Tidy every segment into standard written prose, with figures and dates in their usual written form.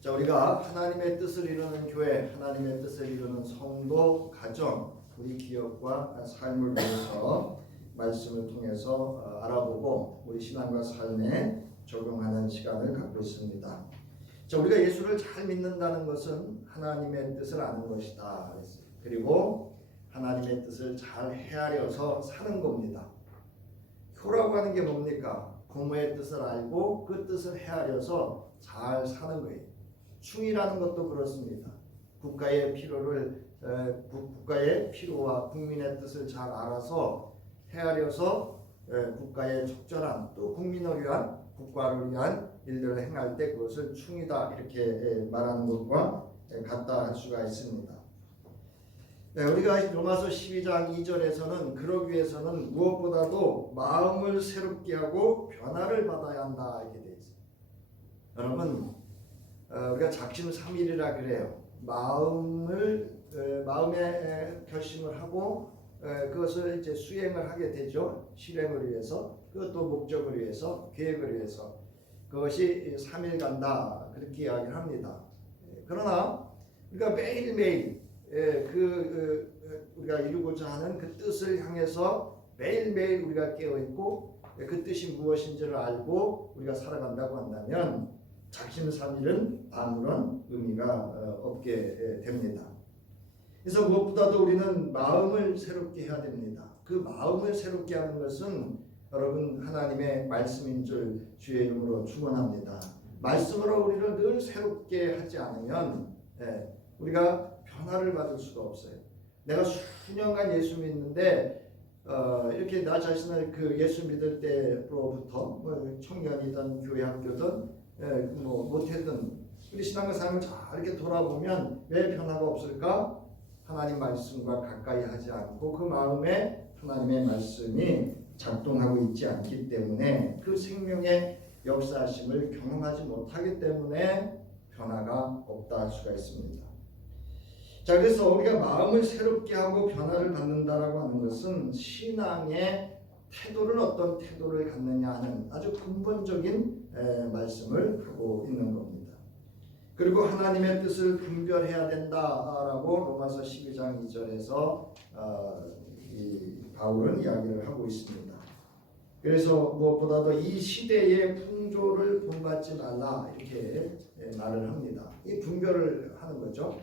자, 우리가 하나님의 뜻을 이루는 교회, 하나님의 뜻을 이루는 성도, 가정, 우리 기업과 삶을 위해서 말씀을 통해서 알아보고 우리 신앙과 삶에 적용하는 시간을 갖고 있습니다. 자, 우리가 예수를 잘 믿는다는 것은 하나님의 뜻을 아는 것이다. 그리고 하나님의 뜻을 잘 헤아려서 사는 겁니다. 효라고 하는 게 뭡니까? 부모의 뜻을 알고 그 뜻을 헤아려서 잘 사는 거예요. 충이라는 것도 그렇습니다. 국가의 필요와 국민의 뜻을 잘 알아서 헤아려서 국가의 적절한 또 국민을 위한 국가를 위한 일들을 행할 때 그것을 충이다 이렇게 말하는 것과 같다 할 수가 있습니다. 우리가 로마서 12장 2절에서는 그러기 위해서는 무엇보다도 마음을 새롭게 하고 변화를 받아야 한다 이렇게 되어 있어요. 여러분, 우리가 작심삼일이라 그래요. 마음의 결심을 하고 그것을 이제 수행을 하게 되죠. 실행을 위해서, 그것도 목적을 위해서, 계획을 위해서. 그것이 3일 간다 그렇게 이야기를 합니다. 그러나 우리가 매일매일 우리가 이루고자 하는 그 뜻을 향해서 매일매일 우리가 깨어있고 그 뜻이 무엇인지를 알고 우리가 살아간다고 한다면 작심삼일은 아무런 의미가 없게 됩니다. 그래서 무엇보다도 우리는 마음을 새롭게 해야 됩니다. 그 마음을 새롭게 하는 것은 여러분 하나님의 말씀인 줄 주의 이름으로 축원합니다. 말씀으로 우리를 늘 새롭게 하지 않으면 우리가 변화를 받을 수가 없어요. 내가 수년간 예수 믿는데 이렇게 나 자신을 그 예수 믿을 때로부터 청년이든 교회 학교든 못했든 우리 신앙과 삶을 잘 이렇게 돌아보면 왜 변화가 없을까? 하나님 말씀과 가까이 하지 않고 그 마음에 하나님의 말씀이 작동하고 있지 않기 때문에 그 생명의 역사하심을 경험하지 못하기 때문에 변화가 없다 할 수가 있습니다. 자, 그래서 우리가 마음을 새롭게 하고 변화를 받는다라고 하는 것은 신앙의 태도를 어떤 태도를 갖느냐 하는 아주 근본적인 말씀을 하고 있는 겁니다. 그리고 하나님의 뜻을 분별해야 된다라고 로마서 12장 2절에서 바울은 이야기를 하고 있습니다. 그래서 무엇보다도 이 시대의 풍조를 본받지 말라 이렇게 말을 합니다. 이 분별을 하는 거죠.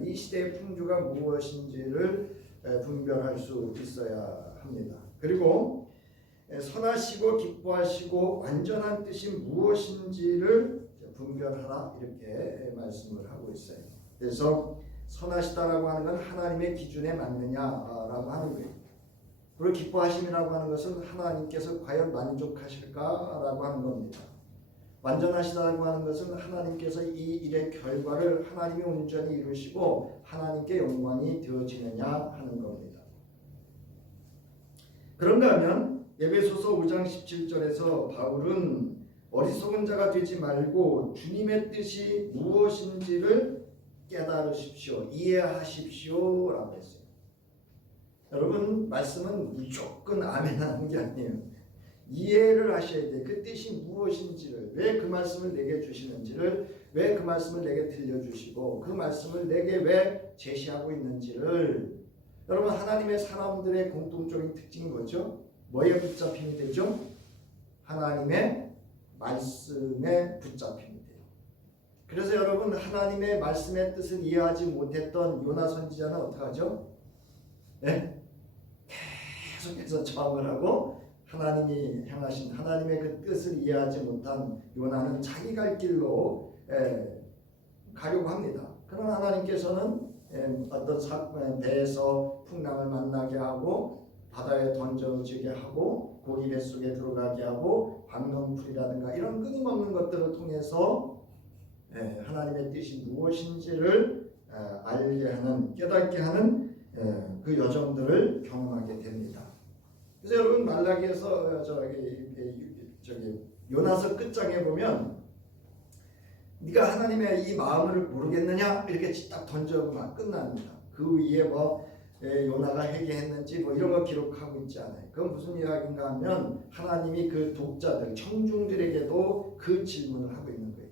이 시대의 풍조가 무엇인지를 분별할 수 있어야 합니다. 그리고 선하시고 기뻐하시고 완전한 뜻이 무엇인지를 분별하라 이렇게 말씀을 하고 있어요. 그래서 선하시다라고 하는 건 하나님의 기준에 맞느냐라고 하는 거예요. 그리고 기뻐하심이라고 하는 것은 하나님께서 과연 만족하실까라고 하는 겁니다. 완전하시다라고 하는 것은 하나님께서 이 일의 결과를 하나님이 온전히 이루시고 하나님께 영광이 되어지느냐 하는 겁니다. 그런가 하면 에베소서 5장 17절에서 바울은 어리석은 자가 되지 말고 주님의 뜻이 무엇인지를 깨달으십시오. 이해하십시오 라고 했어요. 여러분, 말씀은 무조건 아멘 하는 게 아니에요. 이해를 하셔야 돼요. 그 뜻이 무엇인지를, 왜 그 말씀을 내게 주시는지를, 왜 그 말씀을 내게 들려주시고 그 말씀을 내게 왜 제시하고 있는지를. 여러분, 하나님의 사람들의 공통적인 특징이 뭐죠? 뭐에 붙잡힘이 되죠? 하나님의 말씀에 붙잡힘이 돼요. 그래서 여러분, 하나님의 말씀의 뜻을 이해하지 못했던 요나 선지자는 어떻게 하죠? 계속해서 저항을 하고 하나님이 향하신 하나님의 그 뜻을 이해하지 못한 요나는 자기 갈 길로 가려고 합니다. 그러나 하나님께서는 어떤 배에서 풍랑을 만나게 하고 바다에 던져지게 하고 고기 뱃속에 들어가게 하고 광명풀이라든가 이런 끊임없는 것들을 통해서 하나님의 뜻이 무엇인지를 알게 하는, 깨닫게 하는 그 여정들을 경험하게 됩니다. 그래서 여러분, 말라기에서 요나서 끝장에 보면 네가 하나님의 이 마음을 모르겠느냐 이렇게 딱 던져보면 끝납니다. 그 위에 요나가 회개했는지 이런 거 기록하고 있지 않아요. 그건 무슨 이야기인가 하면 하나님이 그 독자들, 청중들에게도 그 질문을 하고 있는 거예요.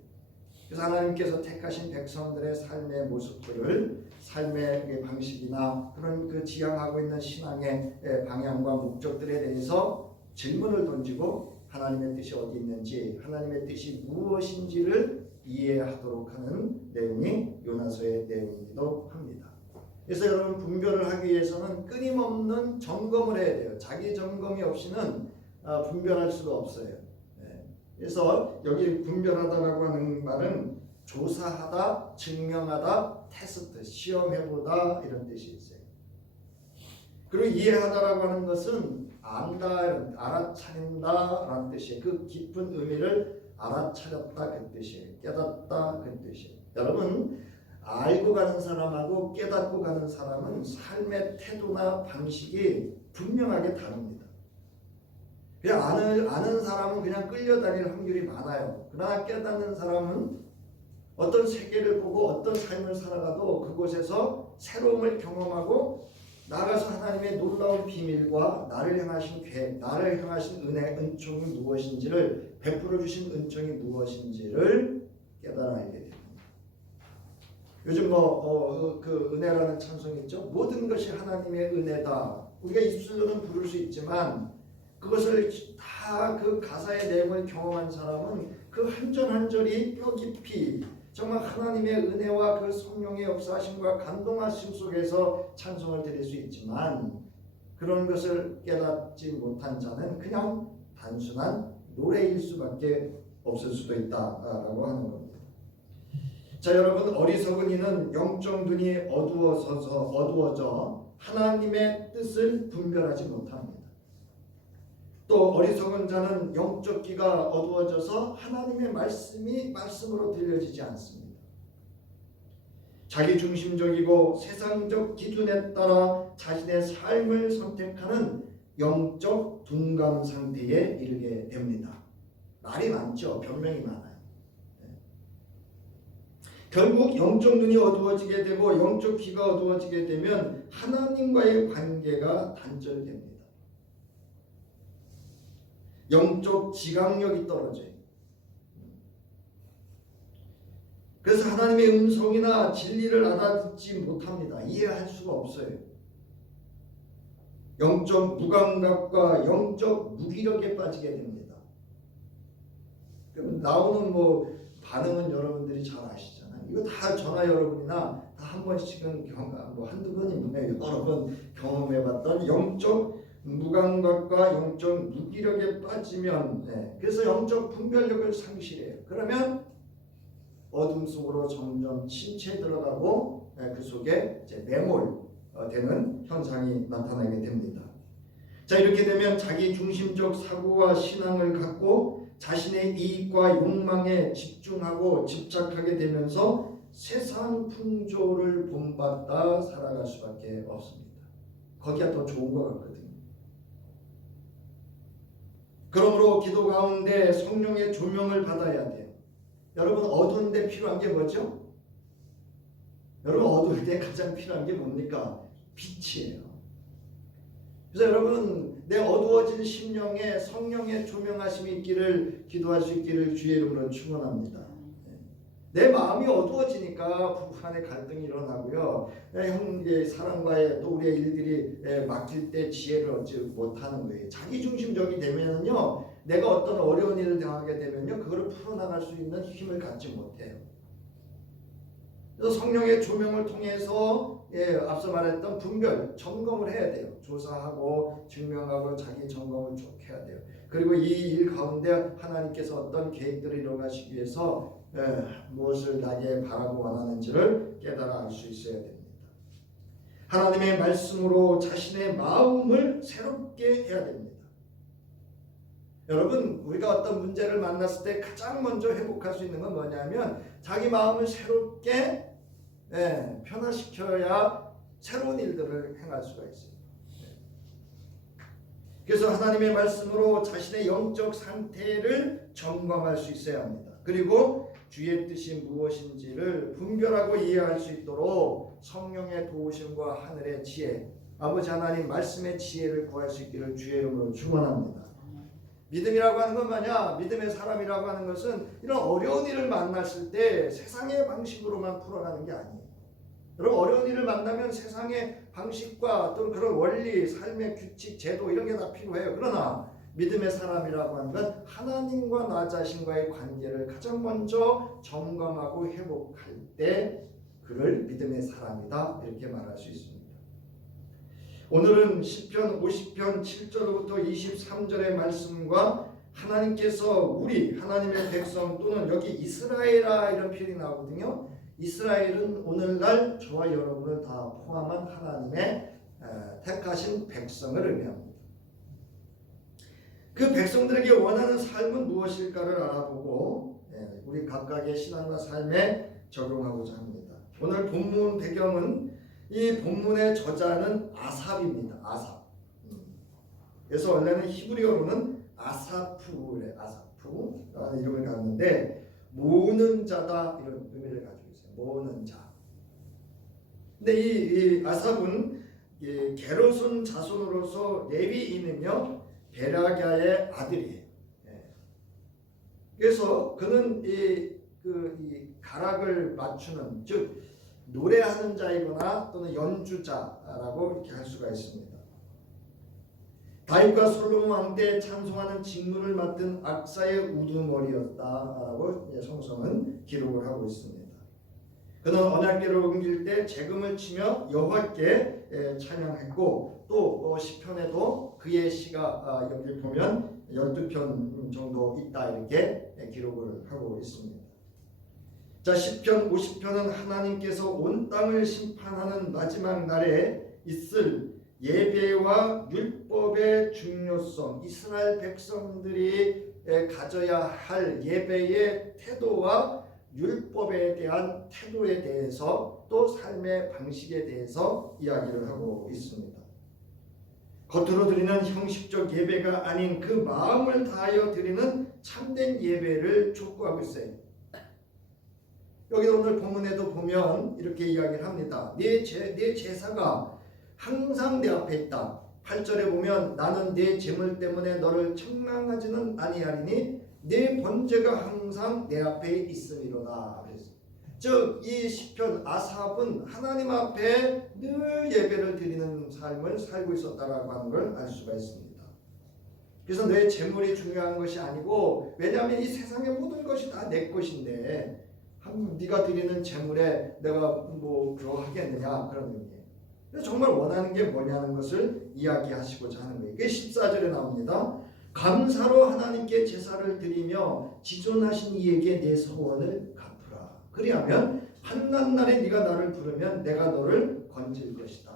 그래서 하나님께서 택하신 백성들의 삶의 모습들을 삶의 방식이나 그런 그 지향하고 있는 신앙의 방향과 목적들에 대해서 질문을 던지고 하나님의 뜻이 어디 있는지 하나님의 뜻이 무엇인지를 이해하도록 하는 내용이 요나서의 내용이기도 합니다. 그래서 여러분 분별을 하기 위해서는 끊임없는 점검을 해야 돼요. 자기 점검이 없이는 분별할 수가 없어요. 그래서 여기 분별하다라고 하는 말은 조사하다, 증명하다, 테스트, 시험해보다 이런 뜻이 있어요. 그리고 이해하다라고 하는 것은 안다, 알아차린다라는 뜻이에요. 그 깊은 의미를 알아차렸다 그 뜻이에요. 깨닫다 그 뜻이에요. 여러분 알고 가는 사람하고 깨닫고 가는 사람은 삶의 태도나 방식이 분명하게 다릅니다. 그냥 아는 사람은 그냥 끌려다닐 확률이 많아요. 그러나 깨닫는 사람은 어떤 세계를 보고 어떤 삶을 살아가도 그곳에서 새로움을 경험하고 나아가서 하나님의 놀라운 비밀과 나를 향하신 계획, 나를 향하신 은혜, 은총이 무엇인지를 베풀어 주신 은총이 무엇인지를 깨달아 알게 됩니다. 요즘 그 은혜라는 찬송이 있죠. 모든 것이 하나님의 은혜다. 우리가 입술로는 부를 수 있지만 그것을 다 그 가사의 내용을 경험한 사람은 그 한 절 한 절이 뼈 깊이 정말 하나님의 은혜와 그 성령의 역사하심과 감동하심 속에서 찬송을 드릴 수 있지만 그런 것을 깨닫지 못한 자는 그냥 단순한 노래일 수밖에 없을 수도 있다라고 하는 겁니다. 자, 여러분 어리석은 이는 영적 눈이 어두워져 하나님의 뜻을 분별하지 못합니다. 또 어리석은 자는 영적 귀가 어두워져서 하나님의 말씀으로 들려지지 않습니다. 자기 중심적이고 세상적 기준에 따라 자신의 삶을 선택하는 영적 둔감 상태에 이르게 됩니다. 말이 많죠. 변명이 많아요. 결국 영적 눈이 어두워지게 되고 영적 귀가 어두워지게 되면 하나님과의 관계가 단절됩니다. 영적 지각력이 떨어져요. 그래서 하나님의 음성이나 진리를 알아듣지 못합니다. 이해할 수가 없어요. 영적 무감각과 영적 무기력에 빠지게 됩니다. 그럼 나오는 반응은 여러분들이 잘 아시잖아요. 이거 다 저나 여러분이나 다 한 번씩은 한두 번이 여러 번 경험해봤던 영적 무감각과 영적 무기력에 빠지면 그래서 영적 분별력을 상실해요. 그러면 어둠 속으로 점점 침체에 들어가고 그 속에 이제 매몰되는 현상이 나타나게 됩니다. 자, 이렇게 되면 자기 중심적 사고와 신앙을 갖고 자신의 이익과 욕망에 집중하고 집착하게 되면서 세상 풍조를 본받다 살아갈 수밖에 없습니다. 거기가 더 좋은 것 같거든요. 그러므로 기도 가운데 성령의 조명을 받아야 돼요. 여러분 어두운 데 필요한 게 뭐죠? 여러분 어두울 때 가장 필요한 게 뭡니까? 빛이에요. 그래서 여러분 내 어두워진 심령에 성령의 조명하심이 있기를 기도할 수 있기를 주의 이름으로 축원합니다. 내 마음이 어두워지니까 부부 간의 갈등이 일어나고요. 형제의 사랑과의 또 우리의 일들이 맡길 때 지혜를 얻지 못하는 거예요. 자기 중심적이 되면요, 내가 어떤 어려운 일을 당하게 되면요, 그거를 풀어나갈 수 있는 힘을 갖지 못해요. 그래서 성령의 조명을 통해서 앞서 말했던 분별, 점검을 해야 돼요. 조사하고 증명하고 자기 점검을 쭉 해야 돼요. 그리고 이 일 가운데 하나님께서 어떤 계획들을 이루어가시기 위해서 무엇을 나에게 바라고 원하는지를 깨달아 알 수 있어야 됩니다. 하나님의 말씀으로 자신의 마음을 새롭게 해야 됩니다. 여러분 우리가 어떤 문제를 만났을 때 가장 먼저 회복할 수 있는 건 뭐냐면 자기 마음을 새롭게 변화시켜야 새로운 일들을 행할 수가 있어요. 그래서 하나님의 말씀으로 자신의 영적 상태를 점검할 수 있어야 합니다. 그리고 주의 뜻이 무엇인지를 분별하고 이해할 수 있도록 성령의 도우심과 하늘의 지혜, 아버지 하나님 말씀의 지혜를 구할 수 있기를 주의 이름으로 축원합니다. 믿음이라고 하는 건 뭐냐? 믿음의 사람이라고 하는 것은 이런 어려운 일을 만났을 때 세상의 방식으로만 풀어가는 게 아니에요. 여러분, 어려운 일을 만나면 세상의 방식과 또는 그런 원리, 삶의 규칙, 제도 이런 게 다 필요해요. 그러나 믿음의 사람이라고 하는 건 하나님과 나 자신과의 관계를 가장 먼저 점검하고 회복할 때 그를 믿음의 사람이다, 이렇게 말할 수 있습니다. 오늘은 시편 50편 7절부터 23절의 말씀과 하나님께서 우리 하나님의 백성 또는 여기 이스라엘아 이런 표현이 나오거든요. 이스라엘은 오늘날 저와 여러분을 다 포함한 하나님의 택하신 백성을 의미합니다. 그 백성들에게 원하는 삶은 무엇일까를 알아보고 우리 각각의 신앙과 삶에 적용하고자 합니다. 오늘 본문 배경은 이 본문의 저자는 아삽입니다. 아삽. 그래서 원래는 히브리어로는 아사프래, 아사프라는 이름을 갖는데 모으는 자다 이런 의미를 가지고 있어요. 모으는 자. 근데 이 아삽은 게르손 자손으로서 레위인이며 베라갸의 아들이에요. 그래서 그는 이 가락을 맞추는, 즉 노래하는 자이거나 또는 연주자라고 이렇게 할 수가 있습니다. 다윗과 솔로몬 왕 때 찬송하는 직무를 맡은 악사의 우두머리였다라고 성서는 기록을 하고 있습니다. 그는 언약궤를 옮길 때 재금을 치며 여호와께 찬양했고 또 시편에도 그의 시가 여기 보면 12편 정도 있다 이렇게 기록을 하고 있습니다. 자, 시편 50편은 하나님께서 온 땅을 심판하는 마지막 날에 있을 예배와 율법의 중요성, 이스라엘 백성들이 가져야 할 예배의 태도와 율법에 대한 태도에 대해서 또 삶의 방식에 대해서 이야기를 하고 있습니다. 겉으로 드리는 형식적 예배가 아닌 그 마음을 다하여 드리는 참된 예배를 촉구하고 있어요. 여기 오늘 본문에도 보면 이렇게 이야기를 합니다. 네 제사가 항상 내 앞에 있다. 8절에 보면 나는 네 재물 때문에 너를 책망하지는 아니하리니 네 번제가 항상 내 앞에 있음이로다. 즉 이 시편 아삽은 하나님 앞에 늘 예배를 드리는 삶을 살고 있었다라고 하는 걸 알 수가 있습니다. 그래서 내 재물이 중요한 것이 아니고, 왜냐하면 이 세상의 모든 것이 다 내 것인데 네가 드리는 재물에 내가 뭐 그러하겠느냐, 그런 의미예요. 그래서 정말 원하는 게 뭐냐는 것을 이야기하시고자 하는 거예요. 그게 14절에 나옵니다. 감사로 하나님께 제사를 드리며 지존하신 이에게 내 소원을 갚으라. 그리하면 한낱 날에 네가 나를 부르면 내가 너를 건질 것이다.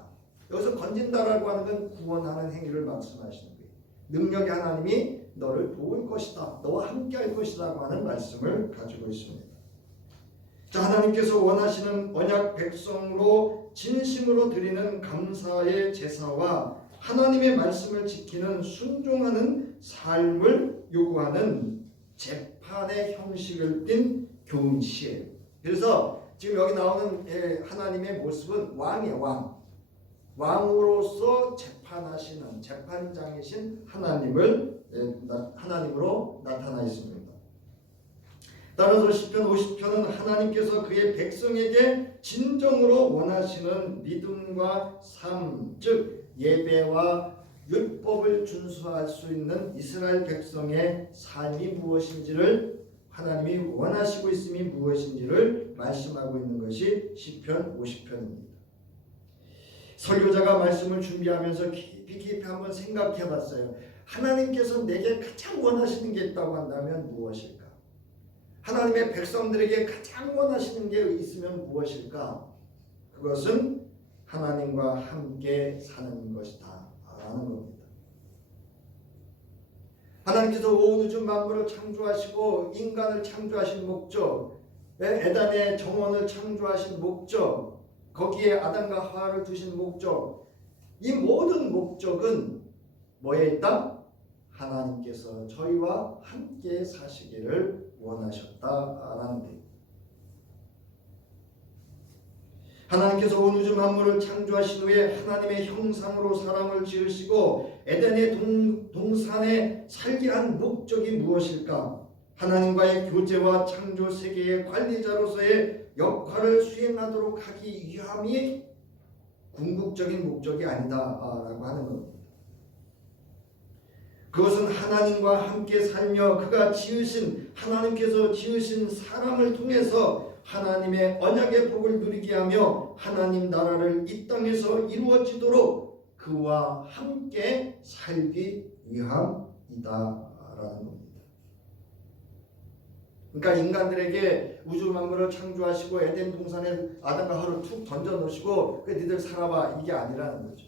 여기서 건진다라고 하는 건 구원하는 행위를 말씀하시는 거예요. 능력의 하나님이 너를 도울 것이다, 너와 함께 할 것이라고 하는 말씀을 가지고 있습니다. 자, 하나님께서 원하시는 언약 백성으로 진심으로 드리는 감사의 제사와 하나님의 말씀을 지키는 순종하는 삶을 요구하는 재판의 형식을 띤 교훈시예요. 그래서 지금 여기 나오는 하나님의 모습은 왕이에요. 왕으로서 재판하시는 재판장이신 하나님으로 나타나 있습니다. 따라서 시편 50편은 하나님께서 그의 백성에게 진정으로 원하시는 믿음과 삶, 즉 예배와 율법을 준수할 수 있는 이스라엘 백성의 삶이 무엇인지를, 하나님이 원하시고 있음이 무엇인지를 말씀하고 있는 것이 시편 50편입니다. 설교자가 말씀을 준비하면서 깊이 한번 생각해 봤어요. 하나님께서 내게 가장 원하시는 게 있다고 한다면 무엇일까? 하나님의 백성들에게 가장 원하시는 게 있으면 무엇일까? 그것은 하나님과 함께 사는 것이다 라는 겁니다. 하나님께서 온 우주 만물을 창조하시고 인간을 창조하신 목적, 에덴의 정원을 창조하신 목적, 거기에 아담과 하와를 두신 목적, 이 모든 목적은 뭐에 있다? 하나님께서 저희와 함께 사시기를 원하셨다라는 거예요. 하나님께서 온 우주 만물을 창조하신 후에 하나님의 형상으로 사람을 지으시고 에덴의 동산에 살게 한 목적이 무엇일까? 하나님과의 교제와 창조 세계의 관리자로서의 역할을 수행하도록 하기 위함이 궁극적인 목적이 아니다라고 하는 겁니다. 그것은 하나님과 함께 살며 하나님께서 지으신 사람을 통해서 하나님의 언약의 복을 누리게 하며 하나님 나라를 이 땅에서 이루어지도록 그와 함께 살기 위함이다라는 겁니다. 그러니까 인간들에게 우주 만물을 창조하시고 에덴 동산에 아담과 하와를 툭 던져 놓으시고 니들 살아봐, 이게 아니라는 거죠.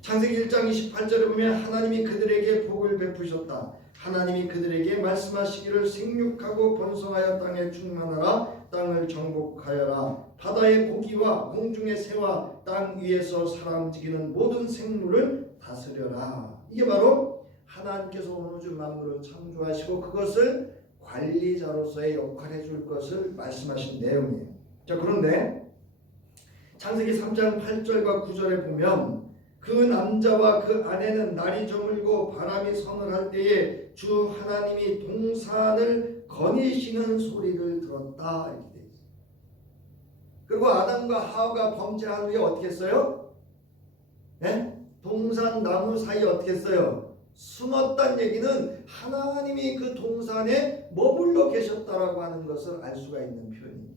창세기 1장 28절에 보면 하나님이 그들에게 복을 베푸셨다. 하나님이 그들에게 말씀하시기를 생육하고 번성하여 땅에 충만하라. 땅을 정복하여라. 바다의 고기와 공중의 새와 땅 위에서 살아 움직이는 모든 생물을 다스려라. 이게 바로 하나님께서 온 우주 만물을 창조하시고 그것을 관리자로서의 역할을 해줄 것을 말씀하신 내용이에요. 자, 그런데 창세기 3장 8절과 9절에 보면 그 남자와 그 아내는 날이 저물고 바람이 서늘할 때에 주 하나님이 동산을 거니시는 소리를 들었다, 이렇게 돼 있어요. 그리고 아담과 하와가 범죄한 후에 어떻게 했어요? 네? 동산 나무 사이에 어떻게 했어요? 숨었다는 얘기는 하나님이 그 동산에 머물러 계셨다라고 하는 것을 알 수가 있는 표현입니다.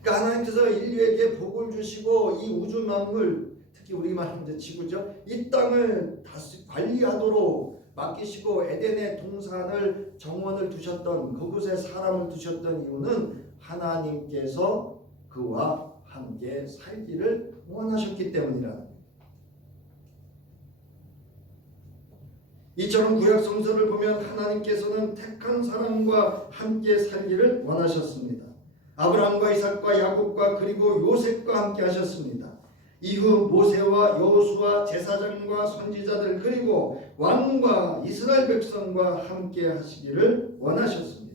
그러니까 하나님께서 인류에게 복을 주시고 이 우주 만물, 특히 우리 말하면 이제 지구죠, 이 땅을 관리하도록 맡기시고 에덴의 동산을 정원을 두셨던, 그곳에 사람을 두셨던 이유는 하나님께서 그와 함께 살기를 원하셨기 때문이라는 거예요. 이처럼 구약 성서를 보면 하나님께서는 택한 사람과 함께 살기를 원하셨습니다. 아브라함과 이삭과 야곱과 그리고 요셉과 함께 하셨습니다. 이후 모세와 여호수아 제사장과 선지자들 그리고 왕과 이스라엘 백성과 함께 하시기를 원하셨습니다.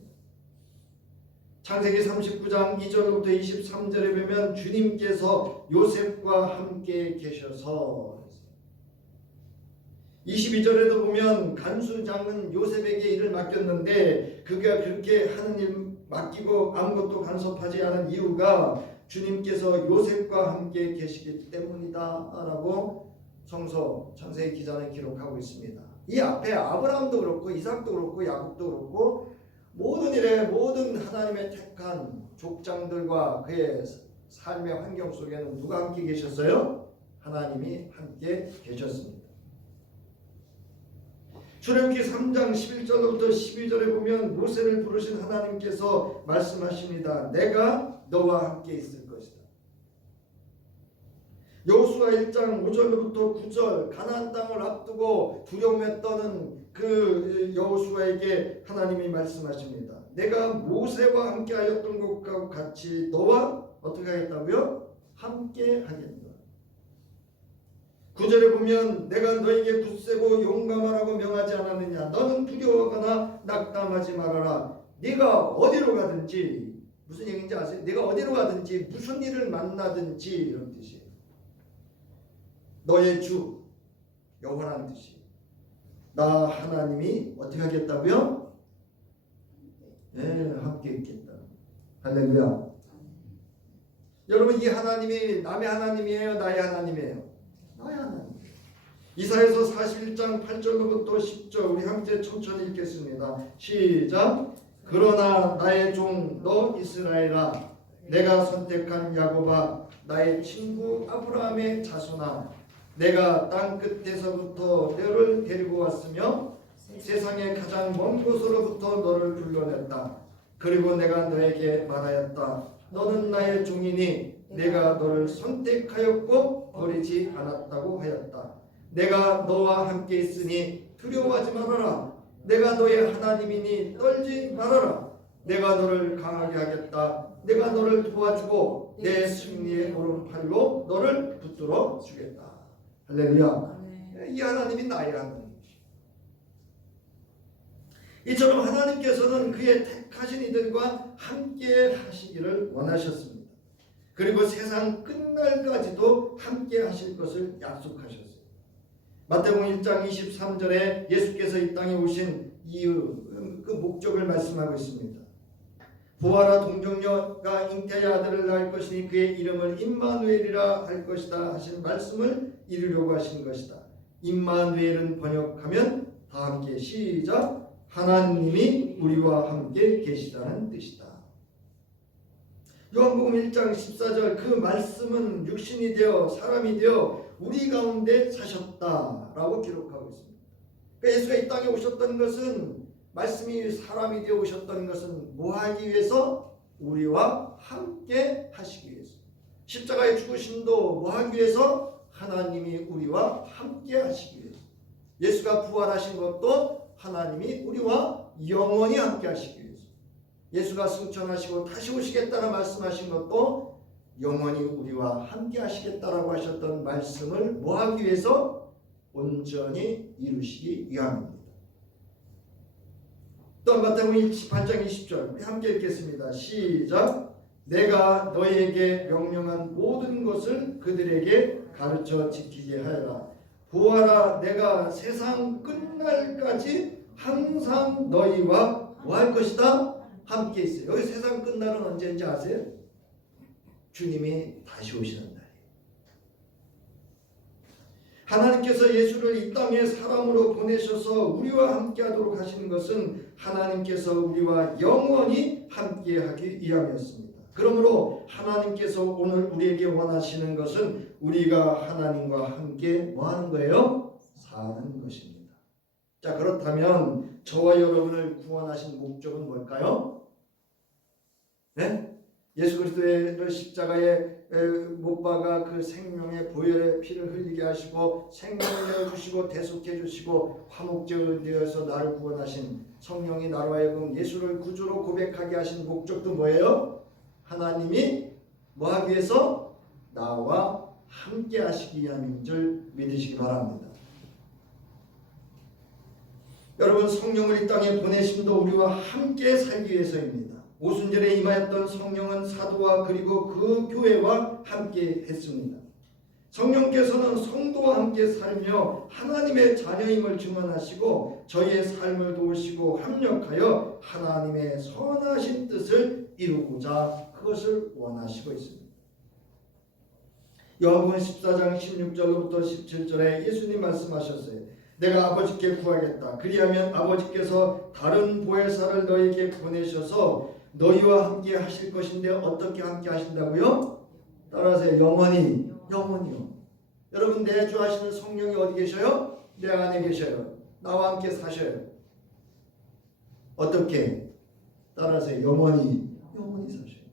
창세기 39장 2절부터 23절에 보면 주님께서 요셉과 함께 계셔서 22절에도 보면 간수장은 요셉에게 일을 맡겼는데 그가 그렇게 하는 일 맡기고 아무것도 간섭하지 않은 이유가 주님께서 요셉과 함께 계시기 때문이다 라고 창세기 기자는 기록하고 있습니다. 이 앞에 아브라함도 그렇고 이삭도 그렇고 야곱도 그렇고 모든 일에 모든 하나님의 택한 족장들과 그의 삶의 환경 속에는 누가 함께 계셨어요? 하나님이 함께 계셨습니다. 출애굽기 3장 11절부터 12절에 보면 모세를 부르신 하나님께서 말씀하십니다. 내가 너와 함께 있을 것이다. 여호수아 1장 5절부터 9절 가나안 땅을 앞두고 두려움에 떠는 그 여호수아에게 하나님이 말씀하십니다. 내가 모세와 함께 하였던 것과 같이 너와 어떻게 하겠다고요? 함께 하겠다. 9절에 보면 내가 너에게 굳세고 용감하라고 명하지 않았느냐. 너는 두려워하거나 낙담하지 말아라. 네가 어디로 가든지, 무슨 얘기인지 아세요? 네가 어디로 가든지 무슨 일을 만나든지 이런 뜻이에요. 너의 주 여호와라는 뜻이에요. 나 하나님이 어떻게 하겠다고요? 네, 함께 있겠다. 할렐루야. 여러분, 이 하나님이 남의 하나님이에요? 나의 하나님이에요? 나의 하나님. 이사야서 41장 8절로부터 10절 우리 함께 천천히 읽겠습니다. 시작. 그러나 나의 종 너 이스라엘아, 내가 선택한 야곱아, 나의 친구 아브라함의 자손아, 내가 땅 끝에서부터 너를 데리고 왔으며 세상의 가장 먼 곳으로부터 너를 불러냈다. 그리고 내가 너에게 말하였다. 너는 나의 종이니 내가 너를 선택하였고 버리지 않았다고 하였다. 내가 너와 함께 있으니 두려워하지 말아라. 내가 너의 하나님이니 떨지 말아라. 내가 너를 강하게 하겠다. 내가 너를 도와주고 내 승리의 오른팔로 너를 붙들어 주겠다. 할렐루야. 이 하나님이 나의 하나님. 이처럼 하나님께서는 그의 택하신 이들과 함께 하시기를 원하셨습니다. 그리고 세상 끝날까지도 함께 하실 것을 약속하셨어요. 마태복음 1장 23절에 예수께서 이 땅에 오신 이유, 그 목적을 말씀하고 있습니다. 부하라 동정녀가 잉태의 아들을 낳을 것이니 그의 이름을 임마누엘이라 할 것이다 하신 말씀을 이루려고 하신 것이다. 임마누엘은 번역하면 다 함께 시작, 하나님이 우리와 함께 계시다는 뜻이다. 요한복음 1장 14절, 그 말씀은 육신이 되어 사람이 되어 우리 가운데 사셨다라고 기록하고 있습니다. 그러니까 예수가 이 땅에 오셨던 것은, 말씀이 사람이 되어 오셨던 것은 뭐 하기 위해서? 우리와 함께 하시기 위해서. 십자가의 죽으심도 뭐 하기 위해서? 하나님이 우리와 함께 하시기 위해서. 예수가 부활하신 것도 하나님이 우리와 영원히 함께 하시기 위해서. 예수가 승천하시고 다시 오시겠다는 말씀하신 것도 영원히 우리와 함께 하시겠다라고 하셨던 말씀을 뭐 하기 위해서? 온전히 이루시기 위함입니다. 또 마태복음 18장 20절 함께 읽겠습니다. 시작. 내가 너희에게 명령한 모든 것을 그들에게 가르쳐 지키게 하여라. 보아라, 내가 세상 끝날까지 항상 너희와 뭐 할 것이다? 함께 있어요. 여기 세상 끝날은 언제인지 아세요? 주님이 다시 오시는 날이에요. 하나님께서 예수를 이 땅에 사람으로 보내셔서 우리와 함께 하도록 하시는 것은 하나님께서 우리와 영원히 함께 하기 위함이었습니다. 그러므로 하나님께서 오늘 우리에게 원하시는 것은 우리가 하나님과 함께 뭐 하는 거예요? 사는 것입니다. 자, 그렇다면 저와 여러분을 구원하신 목적은 뭘까요? 네? 예수 그리스도를 십자가에 못 박아 그 생명의 보혈의 피를 흘리게 하시고 생명을 내어주시고 대속해 주시고 화목제를 되어서 나를 구원하신 성령이 나로 하여금 예수를 구주로 고백하게 하신 목적도 뭐예요? 하나님이 뭐 하기 위해서? 나와 함께 하시기 위함인 줄 믿으시기 바랍니다. 여러분, 성령을 이 땅에 보내심도 우리와 함께 살기 위해서입니다. 오순절에 임하였던 성령은 사도와 그리고 그 교회와 함께 했습니다. 성령께서는 성도와 함께 살며 하나님의 자녀임을 증언하시고 저희의 삶을 도우시고 합력하여 하나님의 선하신 뜻을 이루고자 그것을 원하시고 있습니다. 요한복음 14장 16절로부터 17절에 예수님 말씀하셨어요. 내가 아버지께 구하겠다. 그리하면 아버지께서 다른 보혜사를 너희에게 보내셔서 너희와 함께 하실 것인데 어떻게 함께 하신다고요? 따라하세요. 영원히. 영원히요. 여러분, 내주하시는 성령이 어디 계셔요? 내 안에 계셔요. 나와 함께 사셔요. 어떻게? 따라하세요. 영원히. 영원히 사셔요.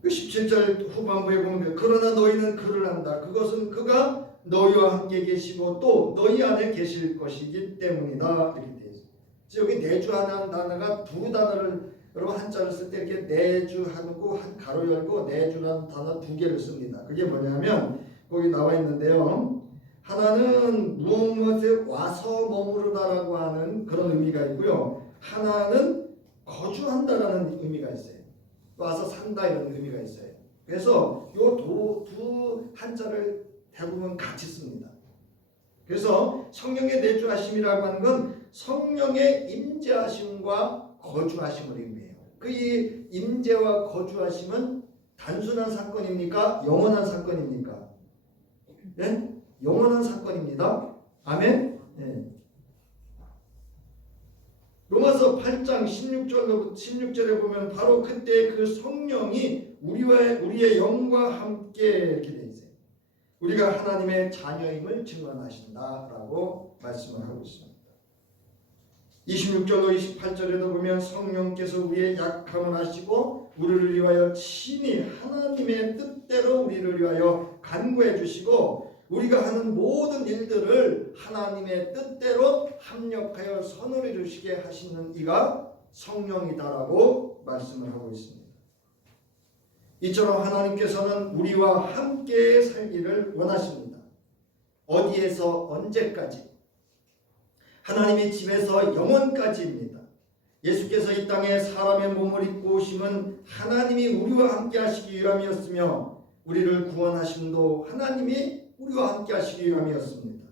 그 17절 후반부에 보면 그러나 너희는 그를 안다. 그것은 그가 너희와 함께 계시고 또 너희 안에 계실 것이기 때문이다. 이렇게 되어 있어요. 여기 내주하는 단어가 두 단어를, 여러분 한자를 쓸 때 이렇게 내주하고 한 가로 열고 내주라는 단어 두 개를 씁니다. 그게 뭐냐면 거기 나와 있는데요. 하나는 무엇에 와서 머무르다라고 하는 그런 의미가 있고요. 하나는 거주한다라는 의미가 있어요. 와서 산다 이런 의미가 있어요. 그래서 요 두 한자를 대부분 같이 씁니다. 그래서 성령의 내주하심이라고 하는 건 성령의 임재하심과 거주하심을 의미해요. 그 이 임재와 거주하심은 단순한 사건입니까? 영원한 사건입니까? 네? 영원한 사건입니다. 아멘. 네. 로마서 8장 16절에 보면 바로 그때 그 성령이 우리의 영과 함께 이렇게 되어 있어요. 우리가 하나님의 자녀임을 증언하신다라고 말씀을 하고 있습니다. 26절로 28절에도 보면 성령께서 우리의 약함을 아시고 우리를 위하여 친히 하나님의 뜻대로 우리를 위하여 간구해 주시고 우리가 하는 모든 일들을 하나님의 뜻대로 합력하여 선을 이루시게 하시는 이가 성령이다라고 말씀을 하고 있습니다. 이처럼 하나님께서는 우리와 함께 살기를 원하십니다. 어디에서 언제까지? 하나님의 집에서 영원까지입니다. 예수께서 이 땅에 사람의 몸을 입고 오심은 하나님이 우리와 함께 하시기 위함이었으며 우리를 구원하심도 하나님이 우리와 함께 하시기 위함이었습니다.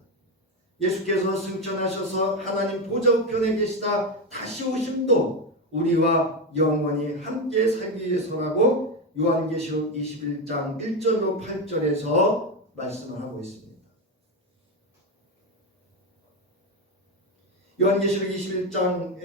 예수께서 승천하셔서 하나님 보좌 우편에 계시다 다시 오심도 우리와 영원히 함께 살기 위해서라고 요한계시록 21장 1절로 8절에서 말씀을 하고 있습니다. 요한계시록 21장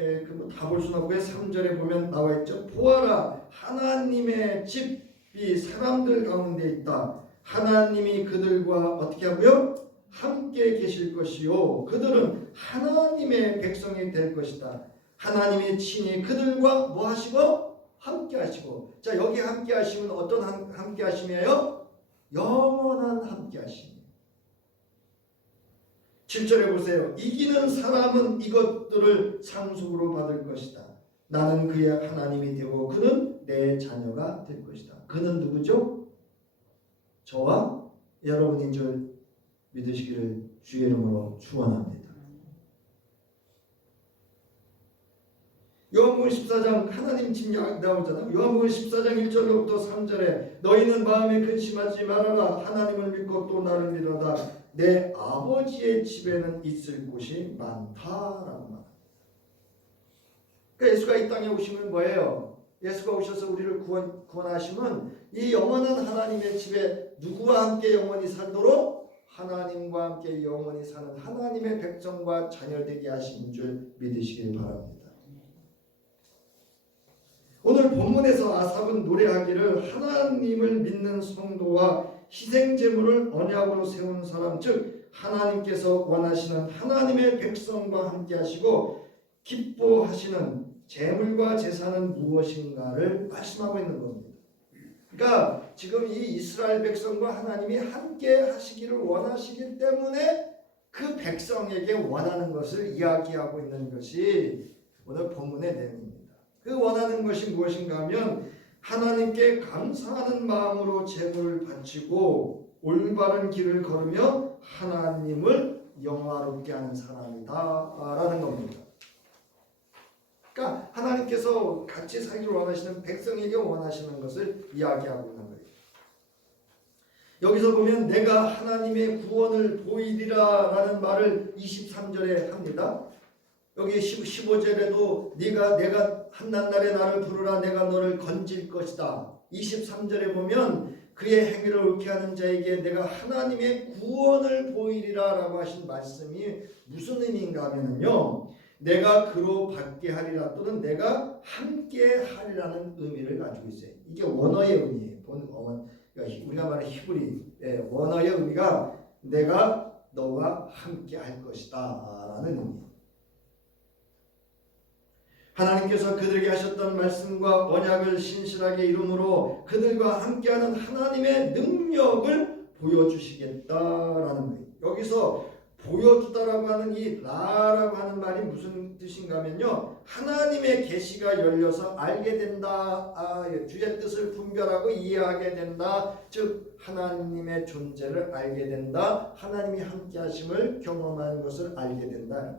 다 볼 수는 없고요. 3절에 보면 나와 있죠. 보아라, 하나님의 집이 사람들 가운데 있다. 하나님이 그들과 어떻게 하고요? 함께 계실 것이요 그들은 하나님의 백성이 될 것이다. 하나님이 친히 그들과 뭐 하시고? 함께 하시고. 자, 여기 함께 하시면 어떤 함께 하심이에요? 영원한 함께 하심. 7절에 보세요. 이기는 사람은 이것들을 상속으로 받을 것이다. 나는 그의 하나님이 되고 그는 내 자녀가 될 것이다. 그는 누구죠? 저와 여러분인 줄 믿으시기를 주의 이름으로 축원합니다. 요한복음 14장 하나님 집 나오잖아요. 요한복음 14장 1절로부터 3절에 너희는 마음에 근심하지 말아라. 하나님을 믿고 또 나를 믿어라. 내 아버지의 집에는 있을 곳이 많다라고 말합니다. 그러니까 예수가 이 땅에 오시면 뭐예요? 예수가 오셔서 우리를 구원하시면 이 영원한 하나님의 집에 누구와 함께 영원히 살도록? 하나님과 함께 영원히 사는 하나님의 백성과 자녀되게 하신 줄 믿으시길 바랍니다. 오늘 본문에서 아삽은 노래하기를 하나님을 믿는 성도와 희생제물을 언약으로 세운 사람, 즉 하나님께서 원하시는 하나님의 백성과 함께 하시고 기뻐하시는 제물과 제사는 무엇인가를 말씀하고 있는 겁니다. 그러니까 지금 이 이스라엘 백성과 하나님이 함께 하시기를 원하시기 때문에 그 백성에게 원하는 것을 이야기하고 있는 것이 오늘 본문의 내용입니다. 그 원하는 것이 무엇인가 하면 하나님께 감사하는 마음으로 제물을 바치고 올바른 길을 걸으며 하나님을 영화롭게 하는 사람이다라는 겁니다. 그러니까 하나님께서 같이 살기를 원하시는 백성에게 원하시는 것을 이야기하고 있는 거예요. 여기서 보면 내가 하나님의 구원을 보이리라 라는 말을 23절에 합니다. 여기 15절에도 내가 한낱날에 나를 부르라 내가 너를 건질 것이다. 23절에 보면 그의 행위를 옳게 하는 자에게 내가 하나님의 구원을 보이리라 라고 하신 말씀이 무슨 의미인가 하면요, 내가 그로 받게 하리라 또는 내가 함께 하리라는 의미를 가지고 있어요. 이게 원어의 의미예요. 우리가 말하는 히브리 원어의 의미가 내가 너와 함께 할 것이다 라는 의미. 하나님께서 그들에게 하셨던 말씀과 언약을 신실하게 이루므로 그들과 함께하는 하나님의 능력을 보여주시겠다라는 거예요. 여기서 보여주다라고 하는 이 라라고 하는 말이 무슨 뜻인가 하면요, 하나님의 계시가 열려서 알게 된다, 주의 뜻을 분별하고 이해하게 된다, 즉 하나님의 존재를 알게 된다, 하나님이 함께 하심을 경험하는 것을 알게 된다.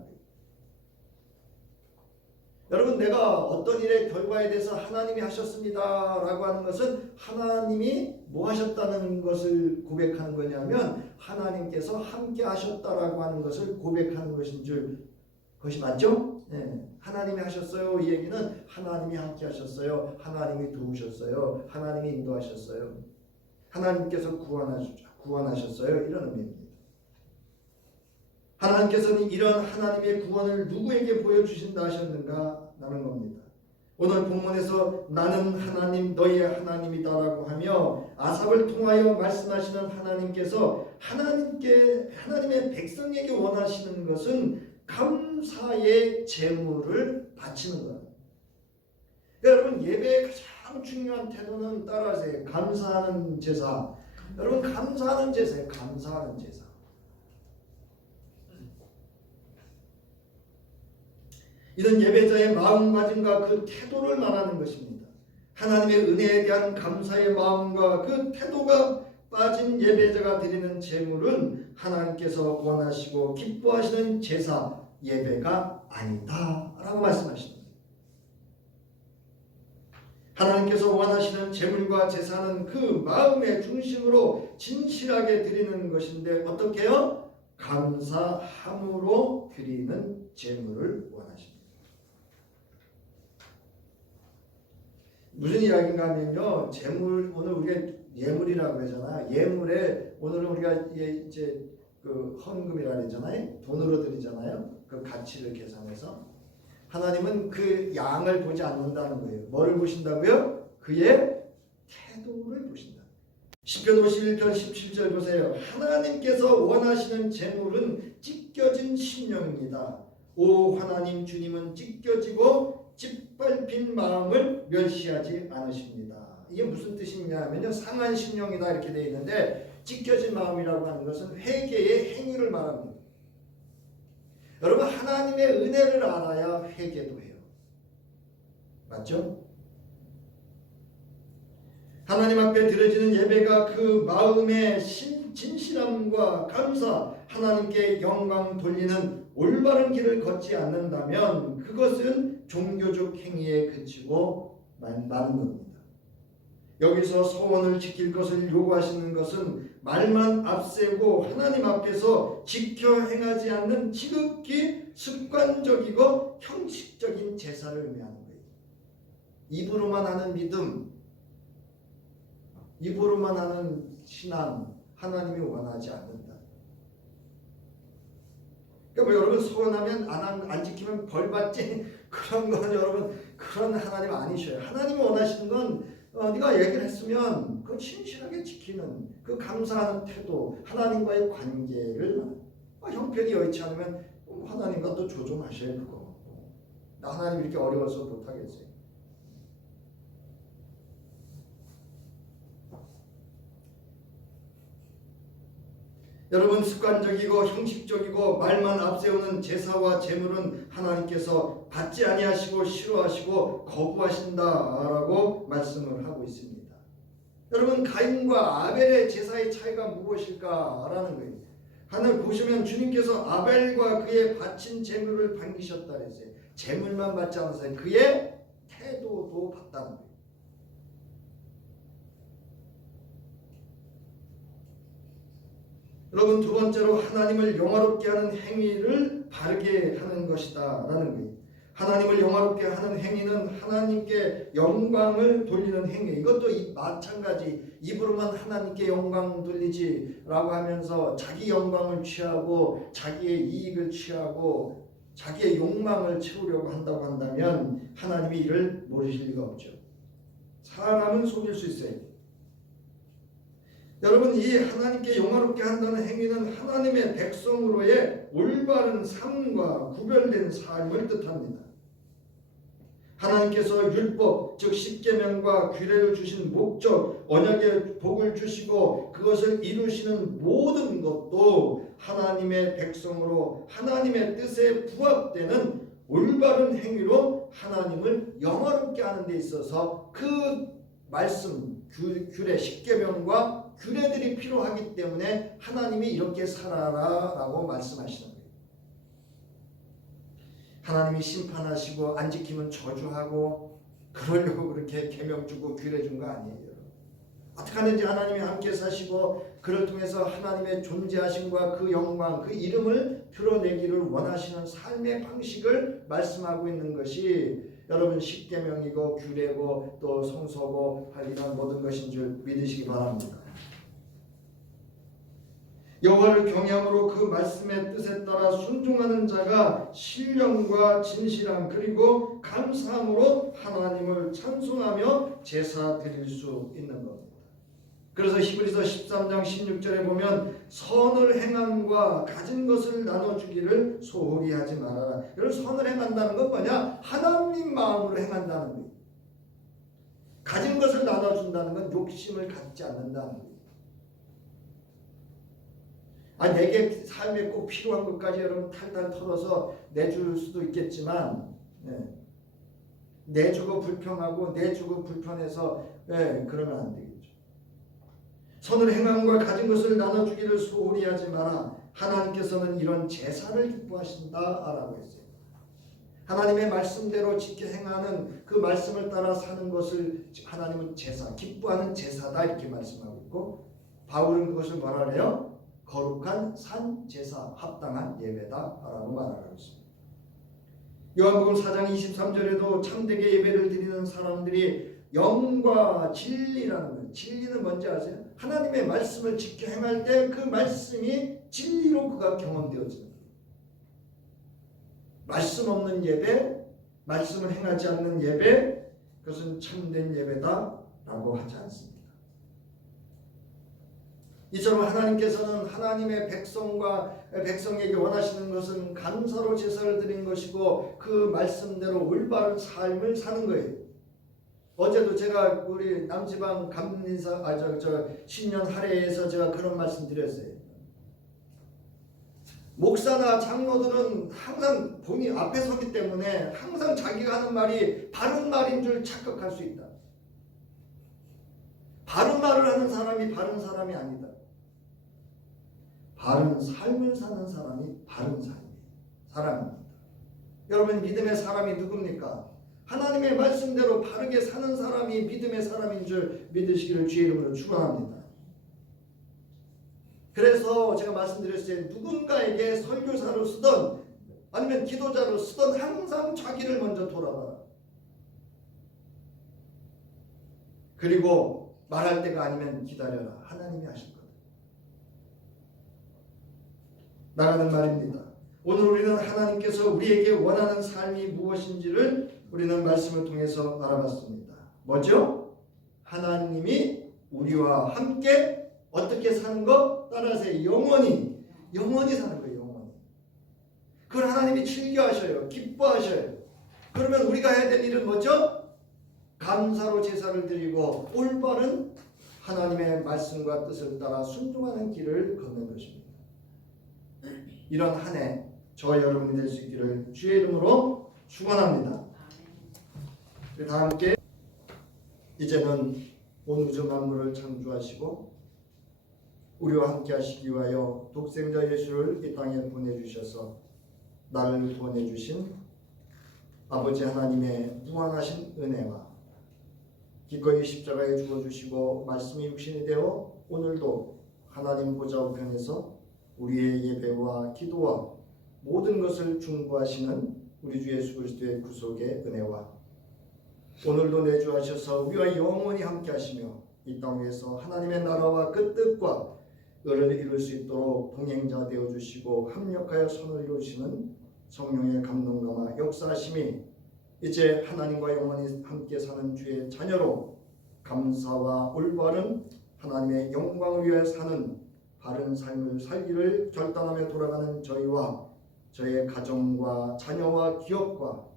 여러분, 내가 어떤 일의 결과에 대해서 하나님이 하셨습니다 라고 하는 것은 하나님이 뭐 하셨다는 것을 고백하는 거냐면 하나님께서 함께 하셨다라고 하는 것을 고백하는 것인 줄, 그것이 맞죠? 네. 하나님이 하셨어요 이 얘기는 하나님이 함께 하셨어요, 하나님이 도우셨어요, 하나님이 인도하셨어요, 하나님께서 구원하셨어요, 이런 의미입니다. 하나님께서는 이런 하나님의 구원을 누구에게 보여주신다 하셨는가 라는 겁니다. 오늘 본문에서 나는 하나님 너희의 하나님이다라고 하며 아삽을 통하여 말씀하시는 하나님께서 하나님의 백성에게 원하시는 것은 감사의 제물을 바치는 거예요. 여러분, 예배의 가장 중요한 태도는 따라하세요. 감사하는 제사. 여러분, 감사하는 제사예요. 감사하는 제사. 이런 예배자의 마음가짐과 그 태도를 말하는 것입니다. 하나님의 은혜에 대한 감사의 마음과 그 태도가 빠진 예배자가 드리는 제물은 하나님께서 원하시고 기뻐하시는 제사 예배가 아니다 라고 말씀하십니다. 하나님께서 원하시는 제물과 제사는 그 마음의 중심으로 진실하게 드리는 것인데 어떻게 해요? 감사함으로 드리는 제물을 원하십니다. 무슨 이야기인가 하면요, 제물, 오늘 우리가 예물이라고 하잖아. 예물에 오늘은 우리가 이제 그 헌금이라 그러잖아요. 돈으로 드리잖아요. 그 가치를 계산해서 하나님은 그 양을 보지 않는다는 거예요. 뭐를 보신다고요? 그의 태도를 보신다. 시편 51편 17절 보세요. 하나님께서 원하시는 제물은 찢겨진 심령입니다. 오 하나님, 주님은 찢겨지고 짓밟힌 마음을 멸시하지 않으십니다. 이게 무슨 뜻이냐 하면요, 상한 심령이다 이렇게 되어 있는데, 찢겨진 마음이라고 하는 것은 회개의 행위를 말합니다. 여러분, 하나님의 은혜를 알아야 회개도 해요. 맞죠? 하나님 앞에 드려지는 예배가 그 마음의 진실함과 감사, 하나님께 영광 돌리는 올바른 길을 걷지 않는다면 그것은 종교적 행위에 그치고 마는 겁니다. 여기서 소원을 지킬 것을 요구하시는 것은 말만 앞세우고 하나님 앞에서 지켜 행하지 않는 지극히 습관적이고 형식적인 제사를 의미하는 거예요. 입으로만 하는 믿음, 입으로만 하는 신앙, 하나님이 원하지 않는다. 그러니까 뭐 여러분 소원하면 안 지키면 벌 받지, 그런 건 여러분 그런 하나님 아니셔요. 하나님이 원하시는 건 네가 얘기를 했으면 그 신실하게 지키는 그 감사하는 태도, 하나님과의 관계를 형편이 여의치 않으면 하나님과 또 조정하셔야 그거. 나 하나님 이렇게 어려워서 못하겠어요. 여러분, 습관적이고 형식적이고 말만 앞세우는 제사와 제물은 하나님께서 받지 아니하시고 싫어하시고 거부하신다라고 말씀을 하고 있습니다. 여러분, 가인과 아벨의 제사의 차이가 무엇일까라는 거예요. 하늘 보시면 주님께서 아벨과 그의 바친 제물을 반기셨다 그랬어요. 제물만 받지 않았어요. 그의 태도도 받다는 거예요. 여러분, 두 번째로 하나님을 영화롭게 하는 행위를 바르게 하는 것이다 라는 거예요. 하나님을 영화롭게 하는 행위는 하나님께 영광을 돌리는 행위. 이것도 마찬가지. 입으로만 하나님께 영광 돌리지 라고 하면서 자기 영광을 취하고 자기의 이익을 취하고 자기의 욕망을 채우려고 한다고 한다면 하나님이 이를 모르실 리가 없죠. 사람은 속일 수 있어요. 여러분, 이 하나님께 영화롭게 한다는 행위는 하나님의 백성으로의 올바른 삶과 구별된 삶을 뜻합니다. 하나님께서 율법, 즉 십계명과 규례를 주신 목적, 언약의 복을 주시고 그것을 이루시는 모든 것도 하나님의 백성으로 하나님의 뜻에 부합되는 올바른 행위로 하나님을 영화롭게 하는 데 있어서 그 말씀, 규례, 십계명과 규례들이 필요하기 때문에 하나님이 이렇게 살아라 라고 말씀하시는 거예요. 하나님이 심판하시고 안 지키면 저주하고 그러려고 그렇게 계명 주고 규례 준 거 아니에요. 어떻게 하는지 하나님이 함께 사시고 그를 통해서 하나님의 존재하심과 그 영광, 그 이름을 드러내기를 원하시는 삶의 방식을 말씀하고 있는 것이 여러분 십계명이고 규례고 또 성서고 할 이런 모든 것인 줄 믿으시기 바랍니다. 여호와를 경외함으로 그 말씀의 뜻에 따라 순종하는 자가 신령과 진실함 그리고 감사함으로 하나님을 찬송하며 제사 드릴 수 있는 겁니다. 그래서 히브리서 13장 16절에 보면 선을 행함과 가진 것을 나눠주기를 소홀히 하지 말아라. 여러분, 선을 행한다는 건 뭐냐? 하나님 마음으로 행한다는 거예요. 가진 것을 나눠준다는 건 욕심을 갖지 않는다는 거예요. 내게 삶에 꼭 필요한 것까지 여러분 탈탈 털어서 내줄 수도 있겠지만 내주고 불평하고 내주고 불편해서 그러면 안 되겠죠. 손을 행함과 가진 것을 나눠주기를 소홀히 하지 마라. 하나님께서는 이런 제사를 기뻐하신다라고 했어요. 하나님의 말씀대로 지켜 행하는 그 말씀을 따라 사는 것을 하나님은 제사, 기뻐하는 제사다 이렇게 말씀하고 있고, 바울은 그것을 뭐라 그래요? 거룩한 산 제사, 합당한 예배다라고 말하고 있습니다. 요한복음 4장 23절에도 참되게 예배를 드리는 사람들이 영과 진리라는 거예요. 진리는 뭔지 아세요? 하나님의 말씀을 지켜 행할 때 그 말씀이 진리로 그가 경험되어지는 거예요. 말씀 없는 예배, 말씀을 행하지 않는 예배, 그것은 참된 예배다라고 하지 않습니다. 이처럼 하나님께서는 하나님의 백성에게 원하시는 것은 감사로 제사를 드린 것이고 그 말씀대로 올바른 삶을 사는 거예요. 어제도 제가 우리 남지방 감리사 신년 할애에서 제가 그런 말씀 드렸어요. 목사나 장로들은 항상 본인 앞에 서기 때문에 항상 자기가 하는 말이 바른 말인 줄 착각할 수 있다. 바른 말을 하는 사람이 바른 사람이 아니다. 바른 삶을 사는 사람이 바른 사람입니다. 여러분, 믿음의 사람이 누굽니까? 하나님의 말씀대로 바르게 사는 사람이 믿음의 사람인 줄 믿으시기를 주의 이름으로 축원합니다. 그래서 제가 말씀드렸어요. 누군가에게 설교사로 쓰던 아니면 기도자로 쓰던 항상 자기를 먼저 돌아봐라. 그리고 말할 때가 아니면 기다려라. 하나님이 하실 거다. 나가는 말입니다. 오늘 우리는 하나님께서 우리에게 원하는 삶이 무엇인지를 우리는 말씀을 통해서 알아봤습니다. 뭐죠? 하나님이 우리와 함께 어떻게 사는 것? 따라서 영원히 사는 거예요. 영원히. 그걸 하나님이 즐겨하셔요. 기뻐하셔요. 그러면 우리가 해야 될 일은 뭐죠? 감사로 제사를 드리고 올바른 하나님의 말씀과 뜻을 따라 순종하는 길을 걷는 것입니다. 이런 한 해 저와 여러분이 될 수 있기를 주의 이름으로 축원합니다. 다 함께 이제는 온 우주 만물을 창조하시고 우리와 함께 하시기 위하여 독생자 예수를 이 땅에 보내주셔서 나를 보내주신 아버지 하나님의 무한하신 은혜와 기꺼이 십자가에 죽어주시고 말씀이 육신이 되어 오늘도 하나님 보좌 우편에서 우리의 예배와 기도와 모든 것을 중보하시는 우리 주 예수 그리스도의 구속의 은혜와 오늘도 내주하셔서 우리와 영원히 함께 하시며 이 땅 위에서 하나님의 나라와 그 뜻과 의를 이룰 수 있도록 동행자 되어주시고 합력하여 선을 이루시는 성령의 감동감화 역사하심이 이제 하나님과 영원히 함께 사는 주의 자녀로 감사와 올바른 하나님의 영광을 위하여 사는 바른 삶을 살기를 결단하며 돌아가는 저희와 저의 가정과 자녀와 기업과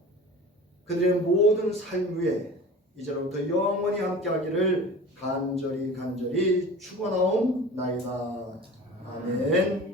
그들의 모든 삶 위에 이제로부터 영원히 함께하기를 간절히 축원하옵나이다. 아멘.